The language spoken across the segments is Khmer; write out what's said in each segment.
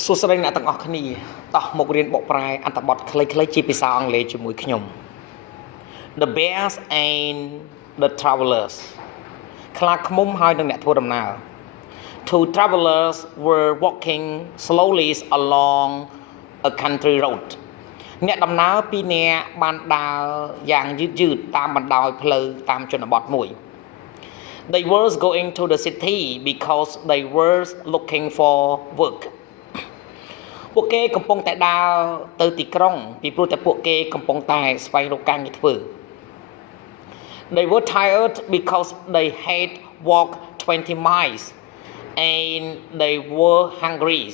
សួស្តីអ្នកទាំងអស់គ្នាតោះមករៀនបកប្រែអត្ថបទខ្លីៗជាភាសាអង់គ្លេសជាមួយខ្ញុំ The Bears and the Travelers ខ្លាឃ្មុំហើយនិងអ្នកធ្វើដំណើរ Two travelers were walking slowly along a country road អ្នកដំណើរពីរនាក់បានដើរយ៉ាងយឺតៗតាមបណ្ដោយផ្លូវតាមជនបទមួយ They were going to the city because they were looking for work ពួកគេកំពុងតែដើរទៅទីក្រុងពីព្រោះតែពួកគេកំពុងតែស្វែងរកការងារធ្វើ They were tired because they had walked 20 miles and they were hungry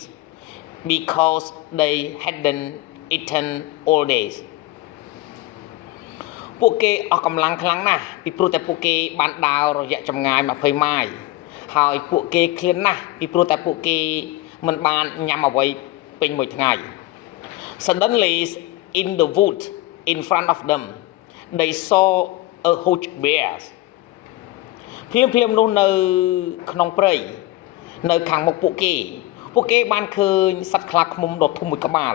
because they hadn't eaten all days ពួកគេអស់កម្លាំងខ្លាំងណាស់ពីព្រោះតែពួកគេបានដើររយៈចម្ងាយ20ម៉ាយហើយពួកគេឃ្លានណាស់ពីព្រោះតែពួកគេមិនបានញ៉ាំអ្វីពេញមួយថ្ងៃ Suddenly in the wood in front of them they saw a huge bear ភ្លាមនោះនៅក្នុងព្រៃនៅខាងមុខពួកគេបានឃើញសត្វខ្លាឃ្មុំដ៏ធំមួយក្បាល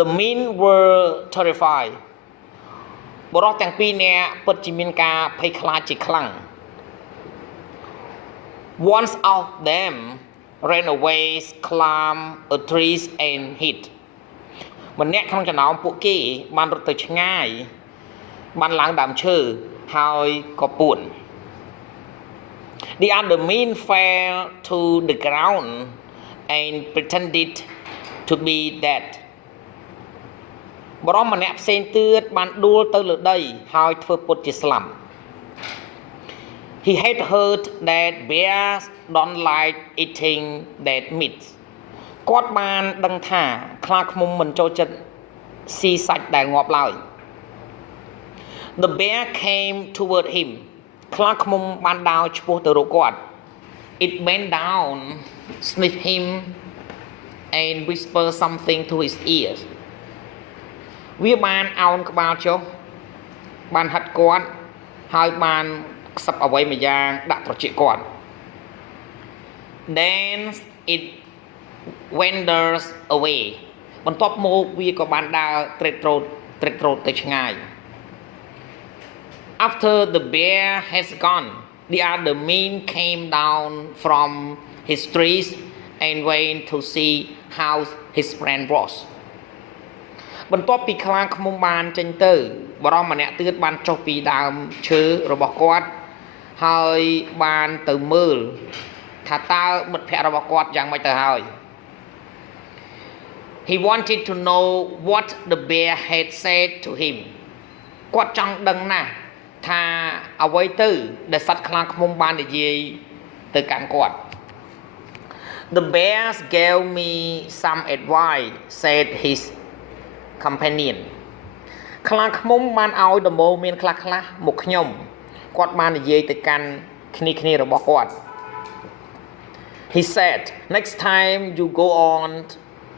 The men were terrified បរិសុទ្ធទាំងពីរនាក់ពិតជាមានការភ័យខ្លាចជាខ្លាំង Once of them ran away climb a tree and hid ម្នាក់ក្នុងចំណោមពួកគេបានរត់ទៅឆ្ងាយបានឡើងដើមឈើហើយក៏ពួន The other men fell to the ground and pretended to be dead បរិសុទ្ធម្នាក់ផ្សេងទៀតបានដួលទៅលើដីហើយធ្វើពុតជាស្លាប់ He had heard that bears don't like eating dead meat គាត់បានដឹងថាខ្លាឃ្មុំមិនចូលចិត្តស៊ីសាច់ដែលងាប់ឡើយ The bear came toward him ខ្លាឃ្មុំបានដើរឆ្ពោះទៅរកគាត់ It bent down sniffed him and whispered something to his ears វាបានអោនក្បាលចុះបានហិតគាត់ហើយបានខ្សឹបអ្វីមួយយ៉ាងដាក់ត្រចៀកគាត់ Then it wanders away បន្ទាប់មកវាក៏បានដើរត្រេតត្រោតទៅឆ្ងាយ After the bear has gone the other men came down from his trees and went to see how his friend was បន្ទាប់ពីខ្លាឃ្មុំបានចេញទៅបរិសុទ្ធម្នាក់ទៀតបានចុះពីដើមឈើរបស់គាត់ហើយបានទៅមើលថាតើមិត្តភក្តិរបស់គាត់យ៉ាងម៉េចទៅហើយ He wanted to know what the bear had said to him គាត់ចង់ដឹងណាស់ថាអ្វីទៅដែលសត្វខ្លាឃ្មុំបាននិយាយទៅកាន់គាត់ The bears gave me some advice said his companion ខ្លាឃ្មុំបានឲ្យដំបូន្មានខ្លះៗមកខ្ញុំគាត់បាននិយាយទៅកាន់គ្នារបស់គាត់ He said next time you go on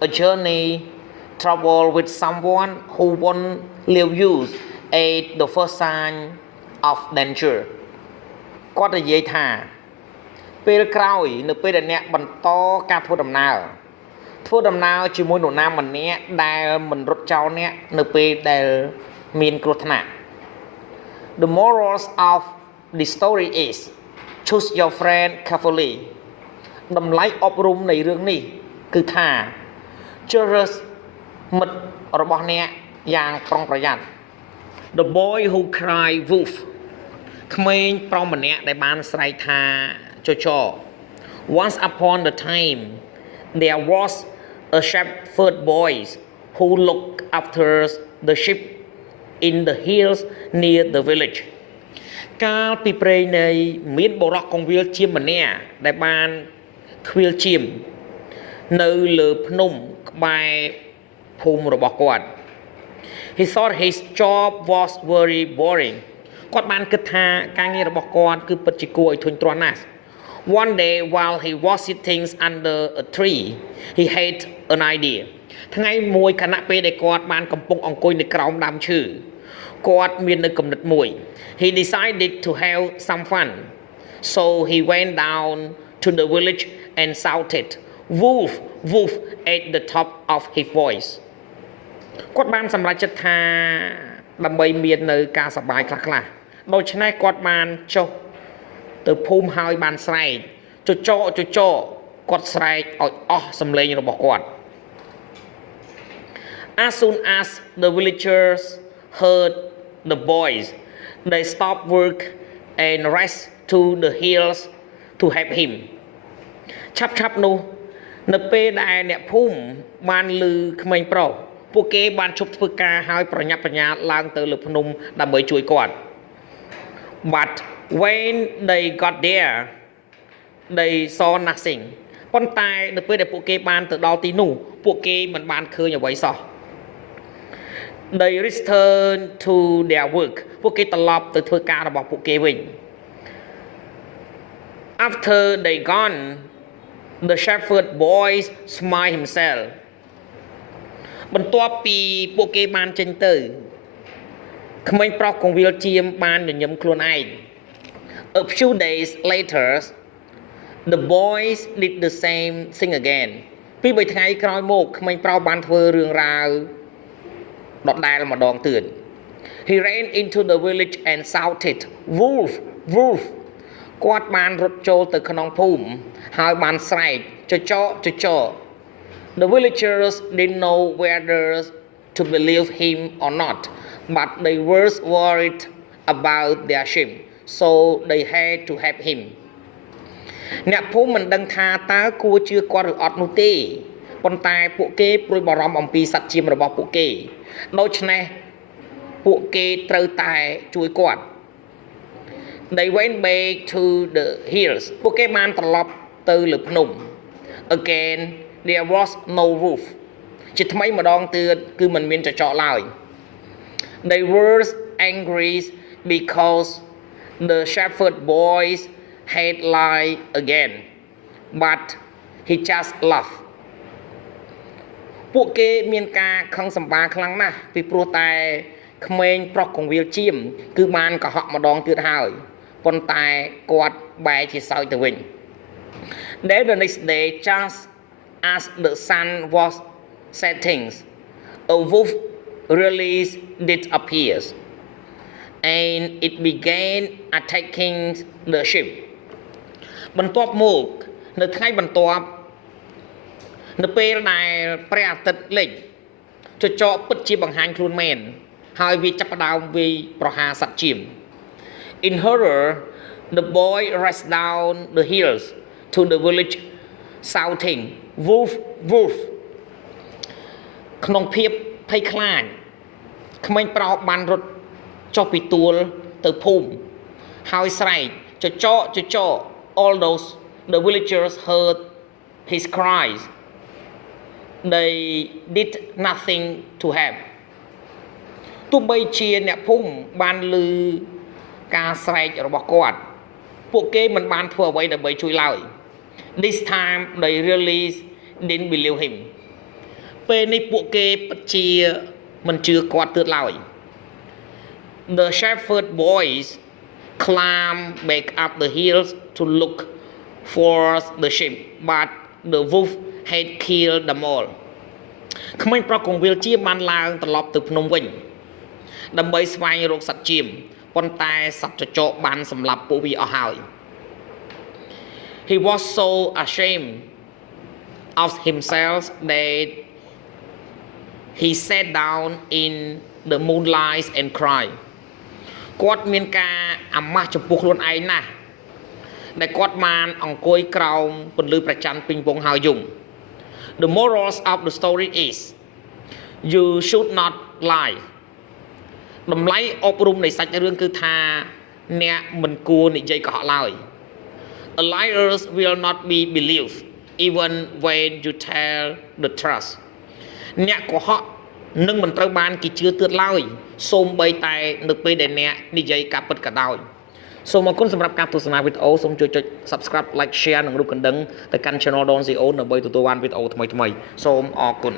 a journey travel with someone who won't leave you at the first sign of danger គាត់និយាយថាពេលក្រោយនៅពេលដែលអ្នកបន្តការធ្វើដំណើរជាមួយនរណាម្នាក់ដែលមិនរត់ចោលអ្នកនៅពេលដែលមានគ្រោះថ្នាក់ The morals of the story is choose your friend carefully តម្លៃអប់រំនៃរឿងនេះគឺថាជ្រើសរើសមិត្តរបស់អ្នកយ៉ាងប្រុងប្រយ័ត្ន The boy who cried wolf ក្មេងប្រុសម្នាក់ដែលបានស្រែកថាចច Once upon a time there was a shepherd boy who looked after the sheep in the hills near the village កាលពីព្រេងនៃមានបុរសកងវិលជាម្នាក់ដែលបានខ្វៀលជៀមនៅលើភ្នំក្បែរភូមិរបស់គាត់ He thought his job was very boring គាត់បានគិតថាការងាររបស់គាត់គឺពិតជាគួរឲ្យធុញទ្រាន់ណាស់ One day while he was sitting under a tree he had an idea ថ្ងៃមួយខណៈពេលដែលគាត់បានកំពុងអង្គុយនៅក្រោមដើមឈើគាត់មាននៅគំនិតមួយ He decided to have some fun so he went down to the village and shouted wolf wolf at the top of his voice គាត់បានសម្រេចចិត្តថាដើម្បីមាននៅការសប្បាយខ្លះៗដូច្នេះគាត់បានចុះទៅភូមិហើយបានស្រែកចចគាត់ស្រែកឲ្យអស់សំឡេងរបស់គាត់ As soon as the villagers heard the voice they stopped work and rest to the hills to help him ឆាប់នោះនៅពេលដែលអ្នកភូមិបានឮក្មេងប្រុសពួកគេបានឈប់ធ្វើការហើយប្រញាប់ប្រញាល់ឡើងទៅលើភ្នំដើម្បីជួយគាត់ But when they got there they saw nothing ប៉ុន្តែនៅពេលដែលពួកគេបានទៅដល់ទីនោះពួកគេមិនបានឃើញអ្វីសោះ They returned to their work ពួកគេត្រឡប់ទៅធ្វើការរបស់ពួកគេវិញ After they gone the shepherd boy smiled himself បន្ទាប់ពីពួកគេបានចេញទៅក្មេងប្រុសកងវិលជាមបានញញឹមខ្លួនឯង A few days later the boys did the same thing again ពី3ថ្ងៃក្រោយមកក្មេងប្រុសបានធ្វើរឿងរ៉ាវដដែលម្ដងទៀត He ran into the village and shouted wolf wolf គាត់បានរត់ចូលទៅក្នុងភូមិហើយបានស្រែកចច The villagers didn't know whether to believe him or not but they were worried about their sheep so they had to help him អ្នកភូមិមិនដឹងថាតើគួរជឿគាត់ឬអត់នោះទេប៉ុន្តែពួកគេព្រួយបារម្ភអំពីសត្វជៀមរបស់ពួកគេដូច្នេះពួកគេត្រូវតែជួយគាត់ They went back to the hills ពួកគេបានត្រឡប់ទៅលើភ្នំ Again there was no roof ជាថ្មីម្ដងទៀតគឺមិនមានចចកឡើយ They were angry because the shepherd boys had lied again but he just laughed ពួកគេមានការខឹងសម្បារខ្លាំងណាស់ពីព្រោះតែក្មេងប្រុសកងវិលជាមគឺបានកុហកម្ដងទៀតហើយប៉ុន្តែគាត់បែរជាសើចទៅវិញ Then the next day just as the sun was setting a wolf really did appear and it began attacking the sheep បន្ទាប់មកនៅថ្ងៃបន្ទាប់នៅពេលដែលព្រះអាទិត្យលិចចចកពិតជាបង្ហាញខ្លួនមែនហើយវាចាប់ផ្ដើមវាយប្រហារសត្វជៀម In horror the boy rushed down the hills to the village shouting wolf wolf ក្នុងភាពភ័យខ្លាចក្មេងប្រុសបានរត់ចុះពីទួលទៅភូមិហើយស្រែកចច all those the villagers heard his cries they did nothing to help ទោះបីជាអ្នកភូមិបានឮការស្រែករបស់គាត់ពួកគេមិនបានធ្វើអ្វីដើម្បីជួយឡើយ This time they really didn't believe him ពេលនេះពួកគេពិតជាមិនជឿគាត់ទៀតឡើយ The shepherd boys climbed back up the hills to look for the sheep but the wolf had killed them all ក្មេងប្រុសកងវិលជាបានឡើងត្រឡប់ទៅភ្នំវិញដើម្បីស្វែងរកសត្វជៀមប៉ុន្តែសត្វចចកបានសម្លាប់ពួកវាអស់ហើយ He was so ashamed of himself that he sat down in the moonlight and cried គាត់មានការអាម៉ាស់ចំពោះខ្លួនឯងណាស់ដែលគាត់បានអង្គុយក្រោមពន្លឺព្រះច័ន្ទពេញវងហើយយំ The morals of the story is you should not lie តម្លៃអប់រំនៃសាច់រឿងគឺថាអ្នកមិនគួរនិយាយកុហកឡើយ A liar will not be believed even when you tell the truth អ្នកកុហកនឹងមិនត្រូវបានគេជឿទៀតឡើយសូម្បីតែនៅពេលដែលអ្នកនិយាយការពិតក៏ដោយសូមអរគុណសម្រាប់ការទស្សនាវីដេអូសូមជួយចុច Subscribe Like Share និងរូបកណ្ដឹងទៅកាន់ Channel Don CEO ដើម្បីទទួលបានវីដេអូថ្មីៗសូមអរគុណ